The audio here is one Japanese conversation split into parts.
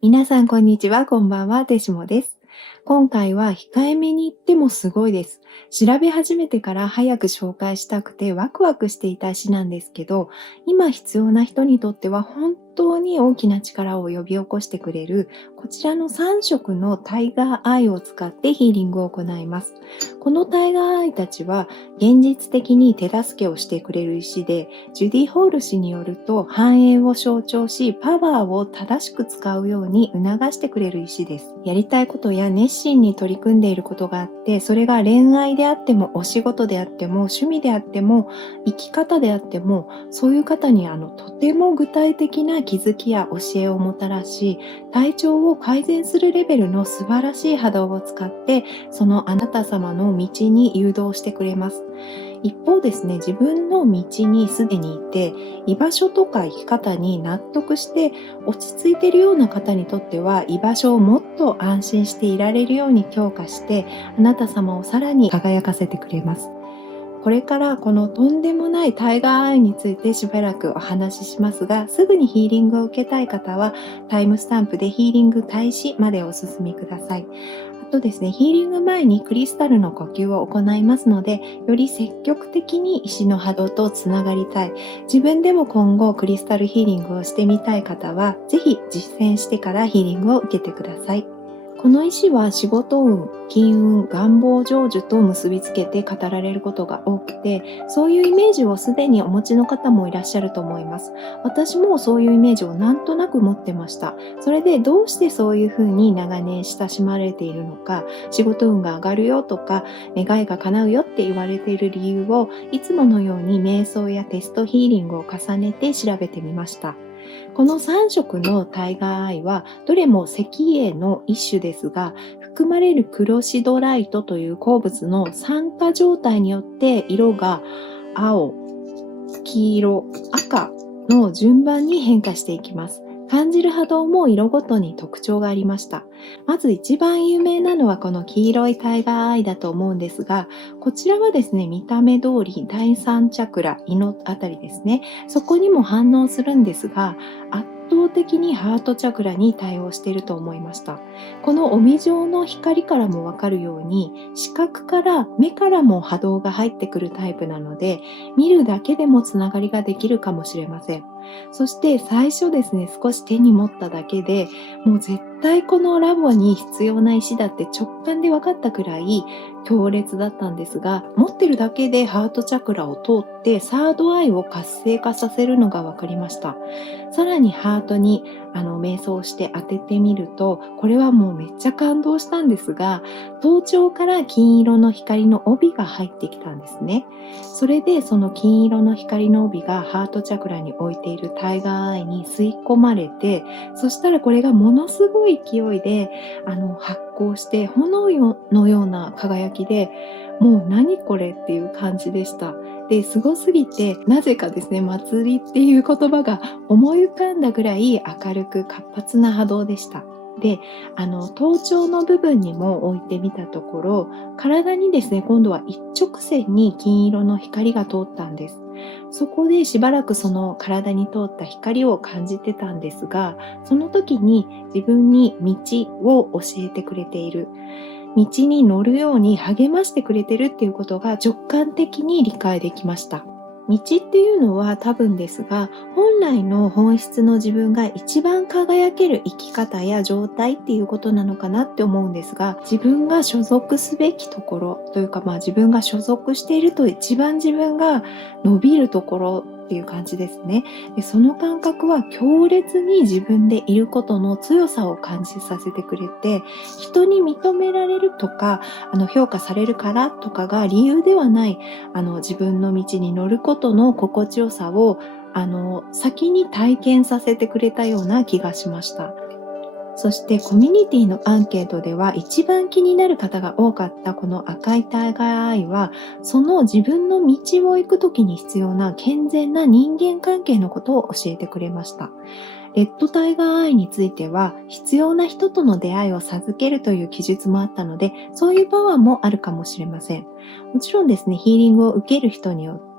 皆さんこんにちは、こんばんは、デシモです。今回は控えめに言ってもすごいです。調べ始めてから早く紹介したくてワクワクしていた詩なんですけど、今必要な人にとっては本当に大きな力を呼び起こしてくれる、こちらの3色のタイガーアイを使ってヒーリングを行います。このタイガーアイたちは現実的に手助けをしてくれる石で、ジュディ・ホール氏によると繁栄を象徴し、パワーを正しく使うように促してくれる石です。やりたいことや熱心に取り組んでいることがあって、それが恋愛であっても、お仕事であっても、趣味であっても、生き方であっても、そういう方にとても具体的な気づきや教えをもたらし、体調を改善するレベルの素晴らしい波動を使って、そのあなた様の道に誘導してくれます。一方ですね、自分の道にすでにいて、居場所とか生き方に納得して落ち着いているような方にとっては、居場所をもっと安心していられるように強化して、あなた様をさらに輝かせてくれます。これからこのとんでもないタイガーアイについてしばらくお話ししますが、すぐにヒーリングを受けたい方は、タイムスタンプでヒーリング開始までお進みください。あとですね、ヒーリング前にクリスタルの呼吸を行いますので、より積極的に石の波動とつながりたい、自分でも今後クリスタルヒーリングをしてみたい方は、ぜひ実践してからヒーリングを受けてください。この石は仕事運、金運、願望成就と結びつけて語られることが多くて、そういうイメージをすでにお持ちの方もいらっしゃると思います。私もそういうイメージをなんとなく持ってました。それでどうしてそういうふうに長年親しまれているのか、仕事運が上がるよとか、願いが叶うよって言われている理由を、いつものように瞑想やテストヒーリングを重ねて調べてみました。この3色のタイガーアイはどれも石英の一種ですが、含まれるクロシドライトという鉱物の酸化状態によって色が青、黄色、赤の順番に変化していきます。感じる波動も色ごとに特徴がありました。まず一番有名なのはこの黄色いタイガーアイだと思うんですが、こちらはですね、見た目通り第三チャクラ、胃のあたりですね、そこにも反応するんですが、圧倒的にハートチャクラに対応していると思いました。この帯状の光からもわかるように、視覚から目からも波動が入ってくるタイプなので、見るだけでもつながりができるかもしれません。そして最初ですね、少し手に持っただけで、もう絶対このラボに必要な石だって直感で分かったくらい強烈だったんですが、持ってるだけでハートチャクラを通ってサードアイを活性化させるのが分かりました。さらにハートに瞑想して当ててみると、これはもうめっちゃ感動したんですが、頭頂から金色の光の帯が入ってきたんですね。それでその金色の光の帯がハートチャクラに置いているタイガーアイに吸い込まれて、そしたらこれがものすごい勢いで発光して炎のような輝きで、もう何これっていう感じでした。で、すごすぎて、なぜかですね、祭りっていう言葉が思い浮かんだぐらい明るく活発な波動でした。で、頭頂の部分にも置いてみたところ、体にですね、今度は一直線に金色の光が通ったんです。そこでしばらくその体に通った光を感じてたんですが、その時に自分に道を教えてくれている。道に乗るように励ましてくれてるっていうことが直感的に理解できました。道っていうのは多分ですが、本来の本質の自分が一番輝ける生き方や状態っていうことなのかなって思うんですが、自分が所属すべきところというか、自分が所属していると一番自分が伸びるところっていう感じですね。で、その感覚は強烈に自分でいることの強さを感じさせてくれて、人に認められるとか、評価されるからとかが理由ではない、自分の道に乗ることの心地よさを、先に体験させてくれたような気がしました。そしてコミュニティのアンケートでは一番気になる方が多かったこの赤いタイガーアイは、その自分の道を行くときに必要な健全な人間関係のことを教えてくれました。レッドタイガーアイについては必要な人との出会いを授けるという記述もあったので、そういうパワーもあるかもしれません。もちろんですね、ヒーリングを受ける人によっ、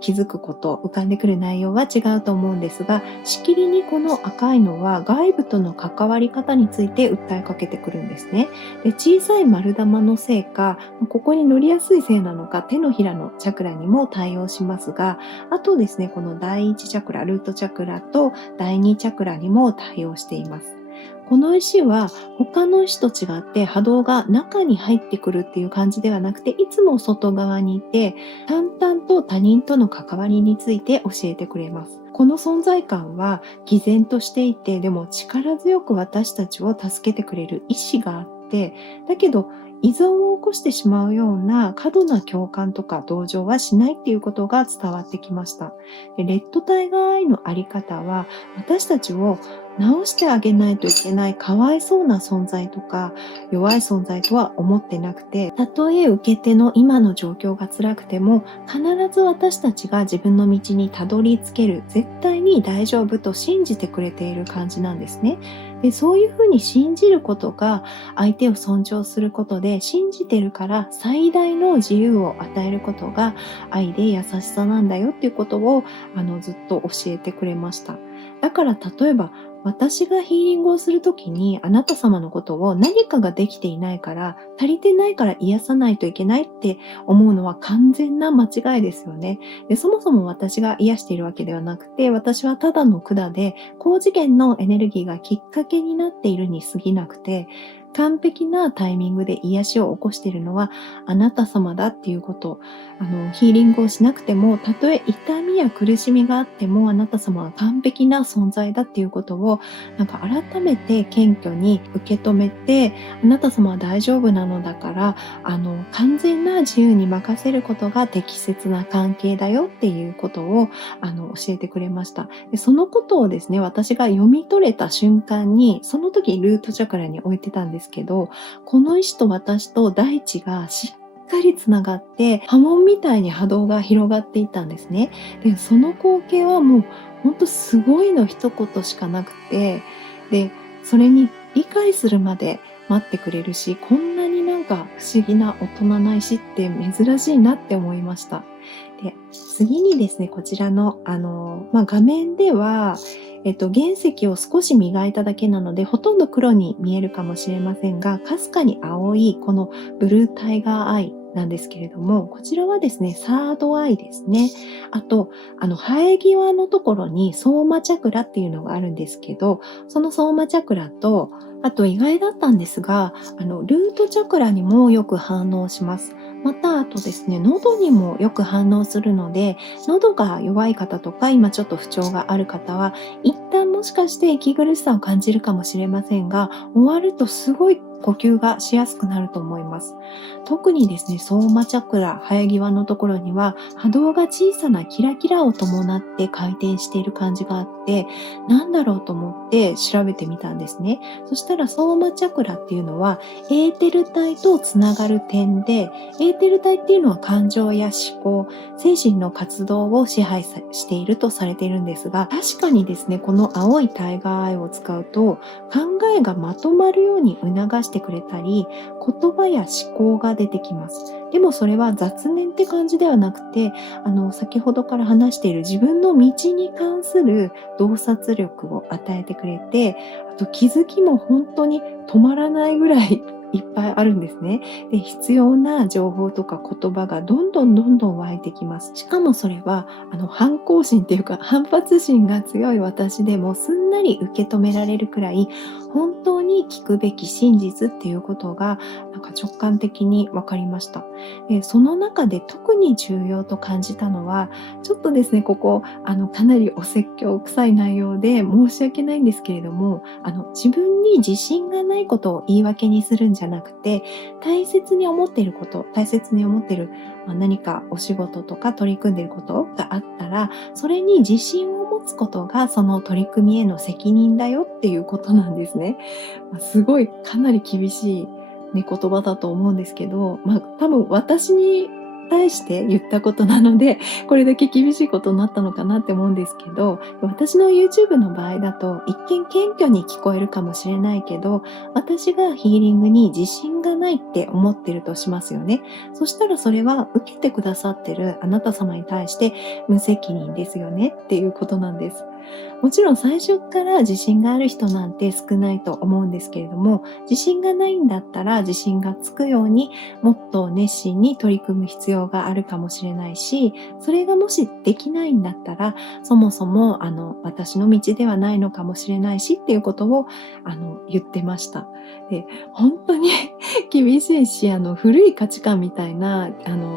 気づくこと、浮かんでくる内容は違うと思うんですが、しきりにこの赤いのは外部との関わり方について訴えかけてくるんですね。で、小さい丸玉のせいか、ここに乗りやすいせいなのか、手のひらのチャクラにも対応しますが、あとですね、この第一チャクラ、ルートチャクラと第二チャクラにも対応しています。この石は他の石と違って波動が中に入ってくるっていう感じではなくて、いつも外側にいて、淡々と他人との関わりについて教えてくれます。この存在感は毅然としていて、でも力強く私たちを助けてくれる意志があって、だけど依存を起こしてしまうような過度な共感とか同情はしないっていうことが伝わってきました。でレッドタイガーアイのあり方は、私たちを直してあげないといけないかわいそうな存在とか弱い存在とは思ってなくて、たとえ受け手の今の状況が辛くても、必ず私たちが自分の道にたどり着ける、絶対に大丈夫と信じてくれている感じなんですね。で、そういうふうに信じることが、相手を尊重することで、信じてるから最大の自由を与えることが愛で優しさなんだよっていうことをずっと教えてくれました。だから例えば、私がヒーリングをするときに、あなた様のことを何かができていないから、足りてないから癒さないといけないって思うのは完全な間違いですよね。で、そもそも私が癒しているわけではなくて、私はただの管で、高次元のエネルギーがきっかけになっているに過ぎなくて、完璧なタイミングで癒しを起こしているのはあなた様だっていうこと。ヒーリングをしなくても、たとえ痛みや苦しみがあっても、あなた様は完璧な存在だっていうことを、改めて謙虚に受け止めて、あなた様は大丈夫なのだから、完全な自由に任せることが適切な関係だよっていうことを、教えてくれました。で、そのことをですね、私が読み取れた瞬間に、その時ルートチャクラに置いてたんですけど、この石と私と大地がしっかりつながって波紋みたいに波動が広がっていったんですね。で、その光景はもうほんとすごいの一言しかなくて、で、それに理解するまで待ってくれるし、こんなに不思議な大人な石って珍しいなって思いました。で、次にですね、こちらの画面では原石を少し磨いただけなので、ほとんど黒に見えるかもしれませんが、かすかに青いこのブルータイガーアイなんですけれども、こちらはですね、サードアイですね。あと、生え際のところにソーマチャクラっていうのがあるんですけど、そのソーマチャクラと、あと意外だったんですが、ルートチャクラにもよく反応します。また、あとですね、喉にもよく反応するので、喉が弱い方とか、今ちょっと不調がある方は、一旦もしかして息苦しさを感じるかもしれませんが、終わるとすごい呼吸がしやすくなると思います。特にですね、ソーマチャクラ、生え際のところには波動が小さなキラキラを伴って回転している感じがあって、なんだろうと思って調べてみたんですね。そしたらソーマチャクラっていうのはエーテル体とつながる点で、エーテル体っていうのは感情や思考、精神の活動を支配しているとされているんですが、確かにですね、この青いタイガーアイを使うと考えがまとまるように促してくれたり、言葉や思考が出てきます。でもそれは雑念って感じではなくて、先ほどから話している自分の道に関する洞察力を与えてくれて、あと気づきも本当に止まらないぐらいいっぱいあるんですね。で、必要な情報とか言葉がどんどん湧いてきます。しかもそれは、反抗心っていうか反発心が強い私でもすんなり受け止められるくらい、本当に聞くべき真実っていうことが、直感的に分かりました。で、その中で特に重要と感じたのは、ちょっとですね、ここ、かなりお説教臭い内容で申し訳ないんですけれども、自分に自信がないことを言い訳にするんじゃなくて、大切に思っていること、大切に思っている、何かお仕事とか取り組んでいることがあったら、それに自信を持つことがその取り組みへの責任だよっていうことなんですね。すごいかなり厳しいね、言葉だと思うんですけど、多分私に対して言ったことなので、これだけ厳しいことになったのかなって思うんですけど、私の YouTube の場合だと一見謙虚に聞こえるかもしれないけど、私がヒーリングに自信がないって思ってるとしますよね。そしたらそれは受けてくださってるあなた様に対して無責任ですよねっていうことなんです。もちろん最初から自信がある人なんて少ないと思うんですけれども、自信がないんだったら自信がつくようにもっと熱心に取り組む必要があるかもしれないし、それがもしできないんだったら、そもそも私の道ではないのかもしれないしっていうことを言ってました。で、本当に厳しいし、古い価値観みたいな、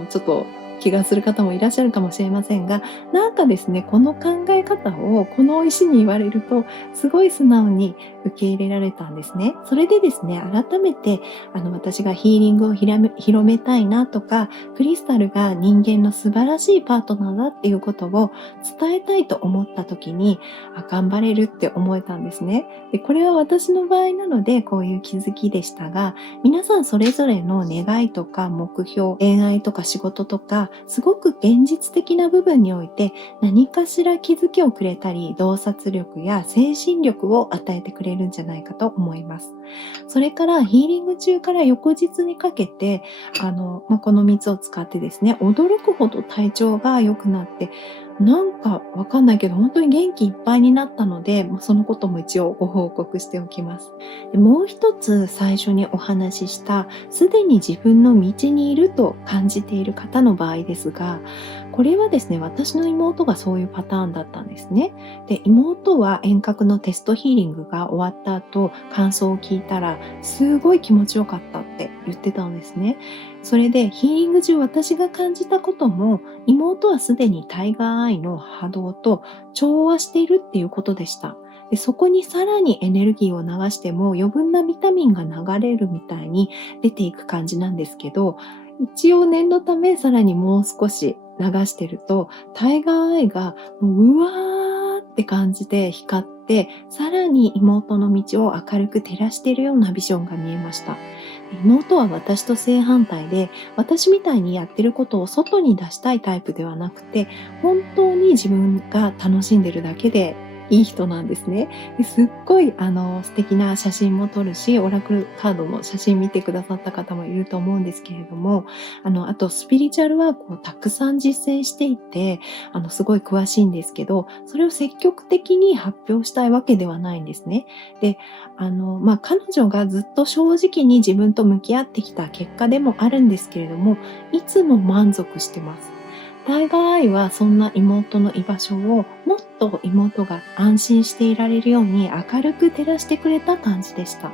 ちょっと気がする方もいらっしゃるかもしれませんが、なんかですね、この考え方をこの石に言われると、すごい素直に受け入れられたんですね。それでですね、改めて、私がヒーリングを広めたいなとか、クリスタルが人間の素晴らしいパートナーだっていうことを伝えたいと思った時に、頑張れるって思えたんですね。で、これは私の場合なので、こういう気づきでしたが、皆さんそれぞれの願いとか目標、恋愛とか仕事とか、すごく現実的な部分において何かしら気づきをくれたり、洞察力や精神力を与えてくれるんじゃないかと思います。それからヒーリング中から翌日にかけて、この3つを使ってですね、驚くほど体調が良くなって、なんかわかんないけど、本当に元気いっぱいになったので、そのことも一応ご報告しておきます。でもう一つ最初にお話しした、すでに自分の道にいると感じている方の場合ですが、これはですね、私の妹がそういうパターンだったんですね。で、妹は遠隔のテストヒーリングが終わった後、感想を聞いたら、すごい気持ちよかったって言ってたんですね。それで、ヒーリング中私が感じたことも、妹はすでにタイガーアイの波動と調和しているっていうことでした。で、そこにさらにエネルギーを流しても余分なビタミンが流れるみたいに出ていく感じなんですけど、一応念のためさらにもう少し流してると、タイガーアイがうわーって感じで光って、さらに妹の道を明るく照らしているようなビジョンが見えました。妹は私と正反対で、私みたいにやってることを外に出したいタイプではなくて、本当に自分が楽しんでるだけでいい人なんですね。ですっごい素敵な写真も撮るし、オラクルカードの写真見てくださった方もいると思うんですけれども、あとスピリチュアルワークをたくさん実践していて、すごい詳しいんですけど、それを積極的に発表したいわけではないんですね。で、彼女がずっと正直に自分と向き合ってきた結果でもあるんですけれども、いつも満足してます。タイガーアイはそんな妹の居場所をもっと妹が安心していられるように明るく照らしてくれた感じでした。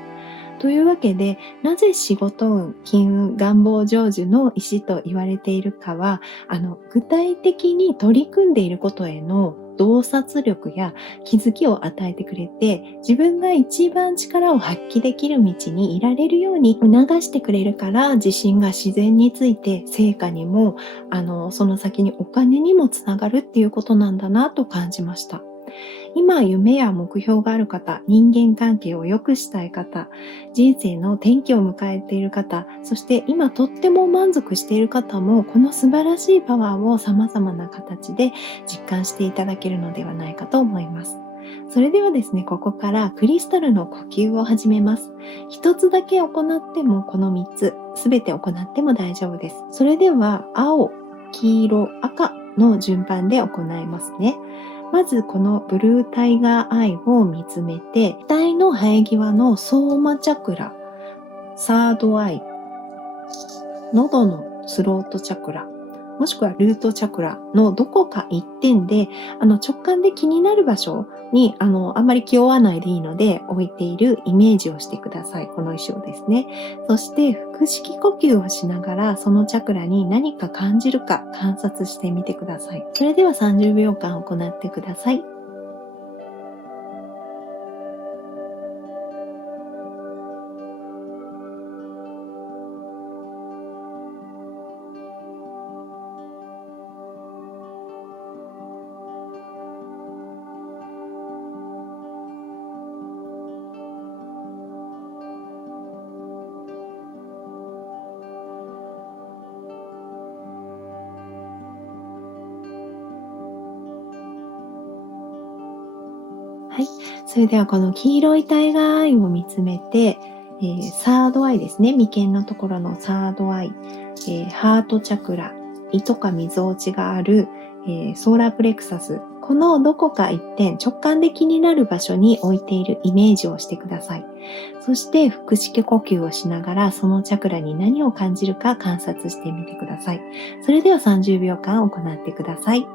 というわけで、なぜ仕事運、金運、願望成就の石と言われているかは、具体的に取り組んでいることへの洞察力や気づきを与えてくれて、自分が一番力を発揮できる道にいられるように促してくれるから、自信が自然について成果にも、その先にお金にもつながるっていうことなんだなと感じました。今夢や目標がある方、人間関係を良くしたい方、人生の転機を迎えている方、そして今とっても満足している方も、この素晴らしいパワーを様々な形で実感していただけるのではないかと思います。それではですね、ここからクリスタルの呼吸を始めます。一つだけ行ってもこの3つ、すべて行っても大丈夫です。それでは、青、黄色、赤の順番で行いますね。まずこのブルータイガーアイを見つめて、額の生え際のソーマチャクラ、サードアイ、喉のスロートチャクラ、もしくはルートチャクラのどこか一点で、直感で気になる場所に、あんまり気負わないでいいので、置いているイメージをしてください。この石をですね。そして、腹式呼吸をしながら、そのチャクラに何か感じるか観察してみてください。それでは30秒間行ってください。はい。それではこの黄色いタイガーアイを見つめて、サードアイですね。眉間のところのサードアイ、ハートチャクラ、胃とかみぞおちがある、ソーラープレクサス。このどこか一点、直感で気になる場所に置いているイメージをしてください。そして腹式呼吸をしながら、そのチャクラに何を感じるか観察してみてください。それでは30秒間行ってください。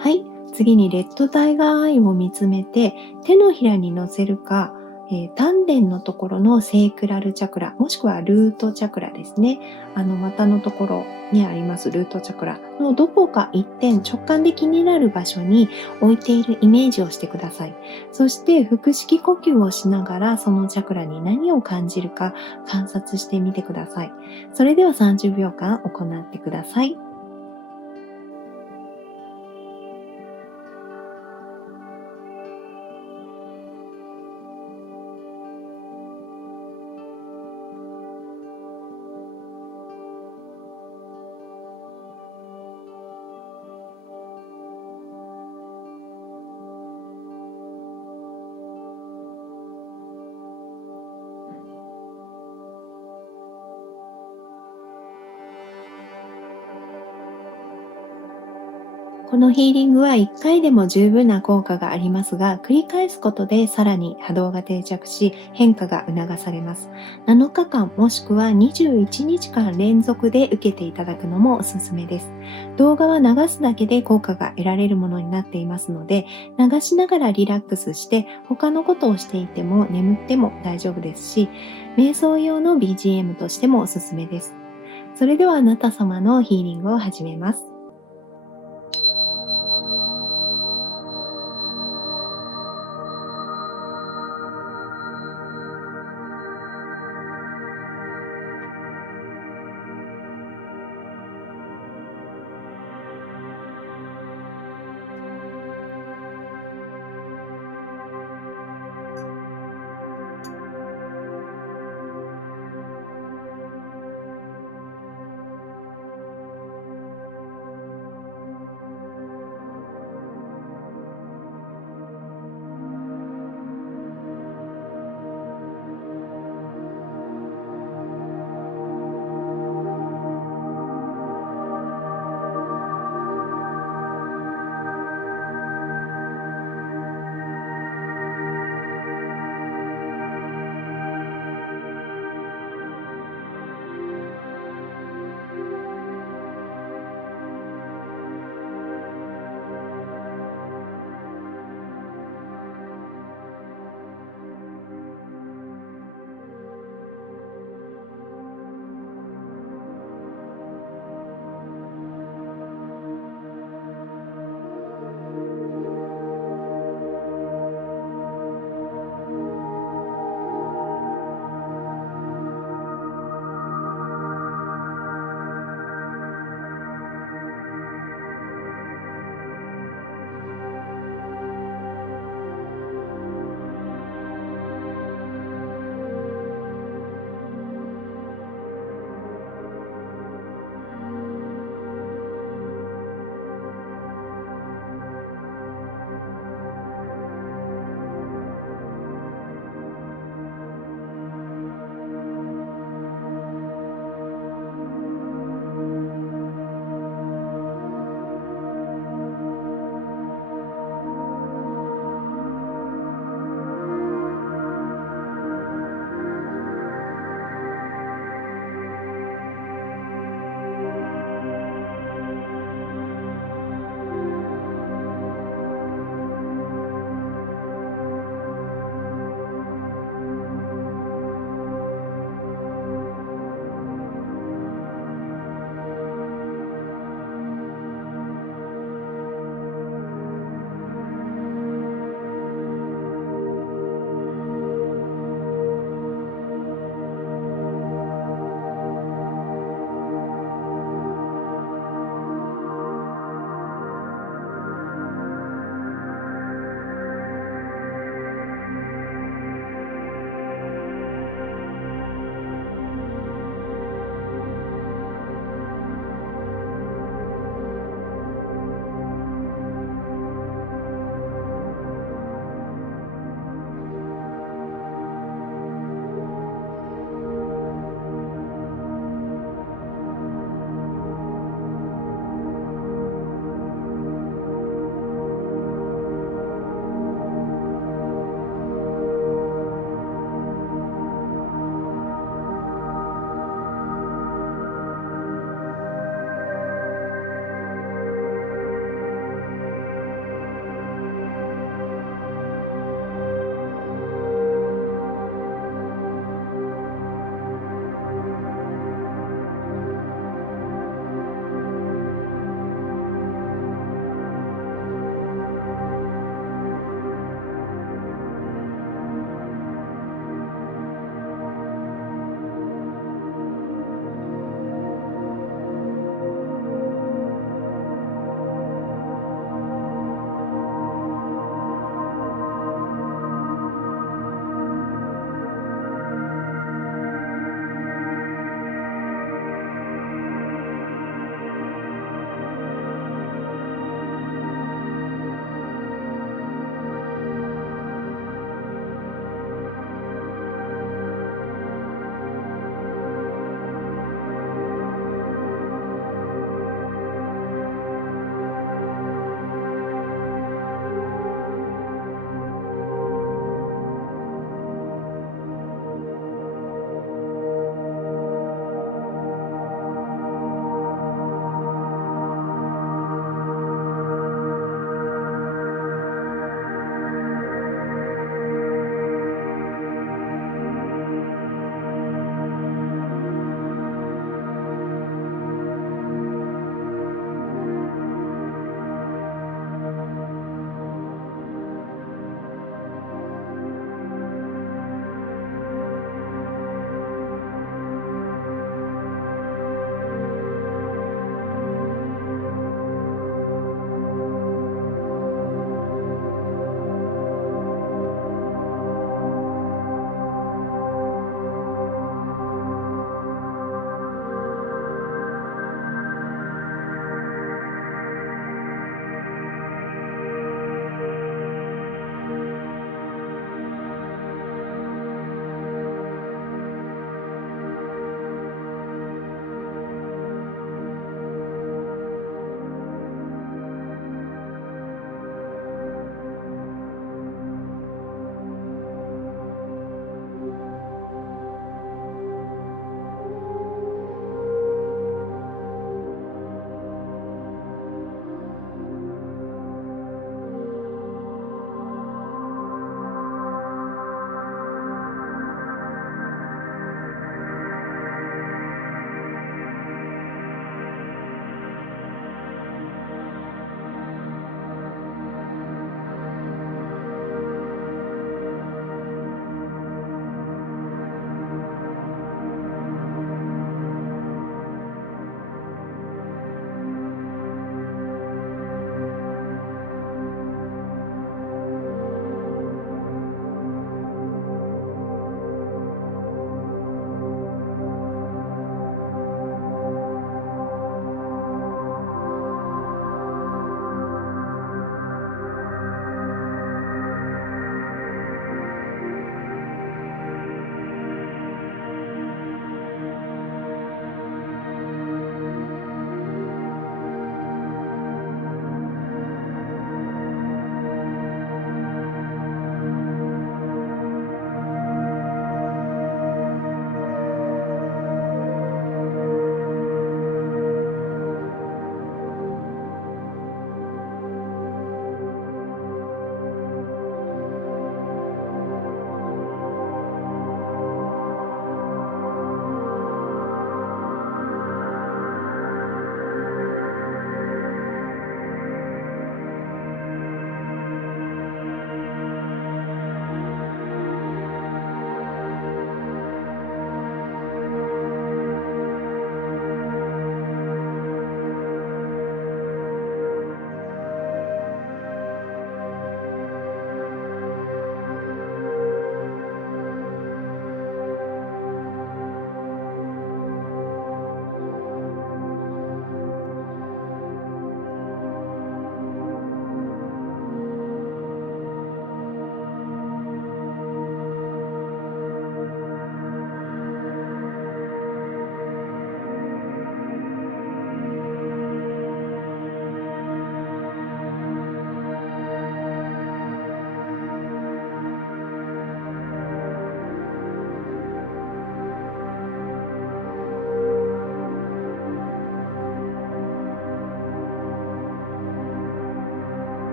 はい。次にレッドタイガーアイを見つめて、手のひらに乗せるか、丹田のところのセイクラルチャクラ、もしくはルートチャクラですね。股のところにありますルートチャクラのどこか一点、直感で気になる場所に置いているイメージをしてください。そして腹式呼吸をしながら、そのチャクラに何を感じるか観察してみてください。それでは30秒間行ってください。このヒーリングは1回でも十分な効果がありますが、繰り返すことでさらに波動が定着し、変化が促されます。7日間もしくは21日間連続で受けていただくのもおすすめです。動画は流すだけで効果が得られるものになっていますので、流しながらリラックスして他のことをしていても眠っても大丈夫ですし、瞑想用の BGM としてもおすすめです。それではあなた様のヒーリングを始めます。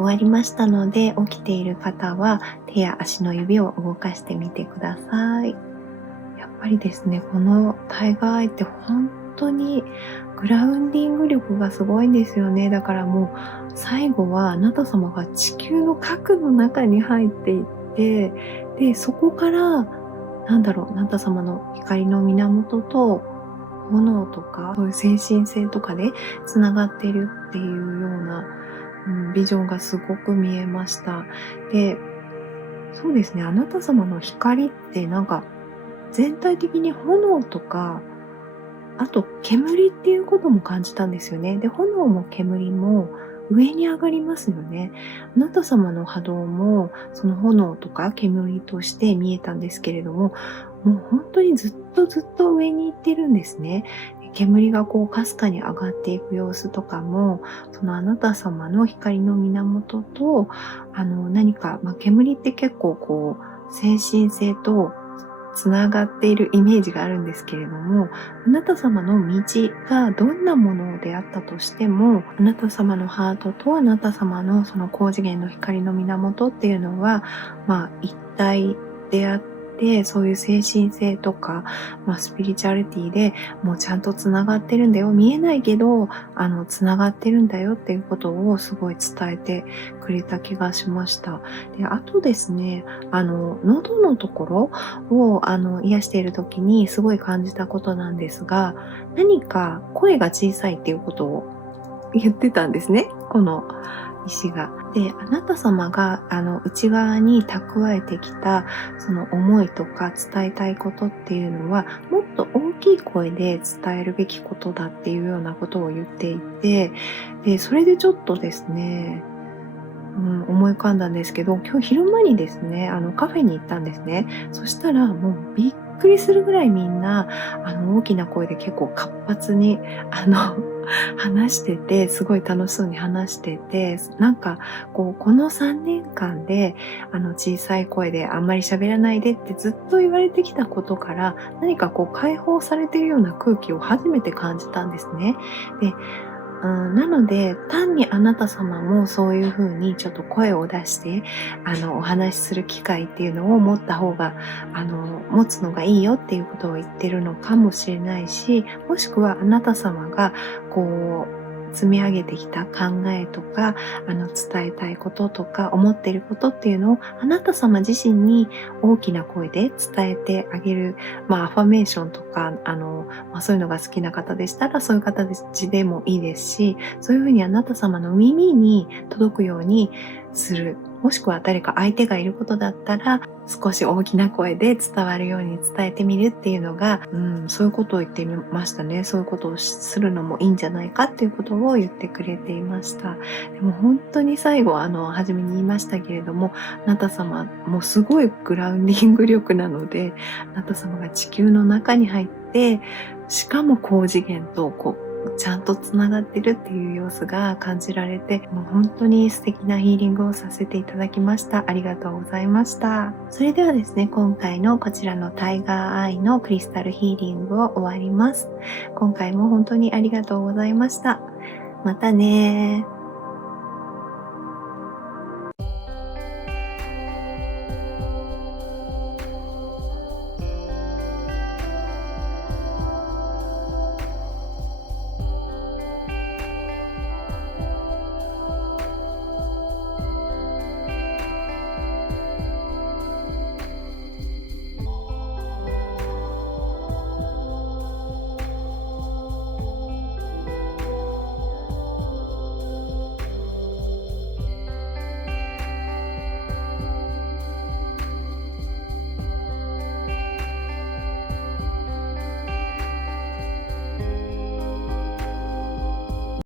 終わりましたので、起きている方は手や足の指を動かしてみてください。やっぱりですね、このタイガーアイって本当にグラウンディング力がすごいんですよね。だからもう最後はあなた様が地球の核の中に入っていって、で、そこからあなた様の光の源と炎とか、そういう精神性とかで繋がっているっていうような、ビジョンがすごく見えました。で、そうですね、あなた様の光って全体的に炎とか、あと煙っていうことも感じたんですよね。で、炎も煙も上に上がりますよね。あなた様の波動もその炎とか煙として見えたんですけれども、もう本当にずっとずっと上に行ってるんですね。で煙がこうかすかに上がっていく様子とかも、そのあなた様の光の源と、何か、煙って結構こう、精神性とつながっているイメージがあるんですけれども、あなた様の道がどんなものであったとしても、あなた様のハートとあなた様のその高次元の光の源っていうのは、一体であって、そういう精神性とか、スピリチュアリティでもうちゃんとつながってるんだよ。見えないけど、つながってるんだよっていうことをすごい伝えてくれた気がしました。で、あとですね、喉のところを癒している時にすごい感じたことなんですが、何か声が小さいっていうことを言ってたんですね、この石が。で、あなた様が内側に蓄えてきたその思いとか伝えたいことっていうのは、もっと大きい声で伝えるべきことだっていうようなことを言っていて、で、それでちょっとですね、思い浮かんだんですけど、今日昼間にですね、カフェに行ったんですね。そしたらもうびっくりするぐらいみんな、大きな声で結構活発に、話してて、すごい楽しそうに話してて、この3年間で、小さい声であんまり喋らないでってずっと言われてきたことから、何かこう解放されているような空気を初めて感じたんですね。で、なので、単にあなた様もそういう風にちょっと声を出して、お話しする機会っていうのを持った方が、持つのがいいよっていうことを言ってるのかもしれないし、もしくはあなた様が、こう、積み上げてきた考えとか、伝えたいこととか、思っていることっていうのを、あなた様自身に大きな声で伝えてあげる、アファメーションとか、そういうのが好きな方でしたら、そういう形でもいいですし、そういうふうにあなた様の耳に届くようにする。もしくは誰か相手がいることだったら、少し大きな声で伝わるように伝えてみるっていうのが、そういうことを言ってみましたね。そういうことをするのもいいんじゃないかっていうことを言ってくれていました。でも本当に最後、初めに言いましたけれども、あなた様、もうすごいグラウンディング力なので、あなた様が地球の中に入って、しかも高次元とちゃんとつながってるっていう様子が感じられて、もう本当に素敵なヒーリングをさせていただきました。ありがとうございました。それではですね、今回のこちらのタイガーアイのクリスタルヒーリングを終わります。今回も本当にありがとうございました。またねー。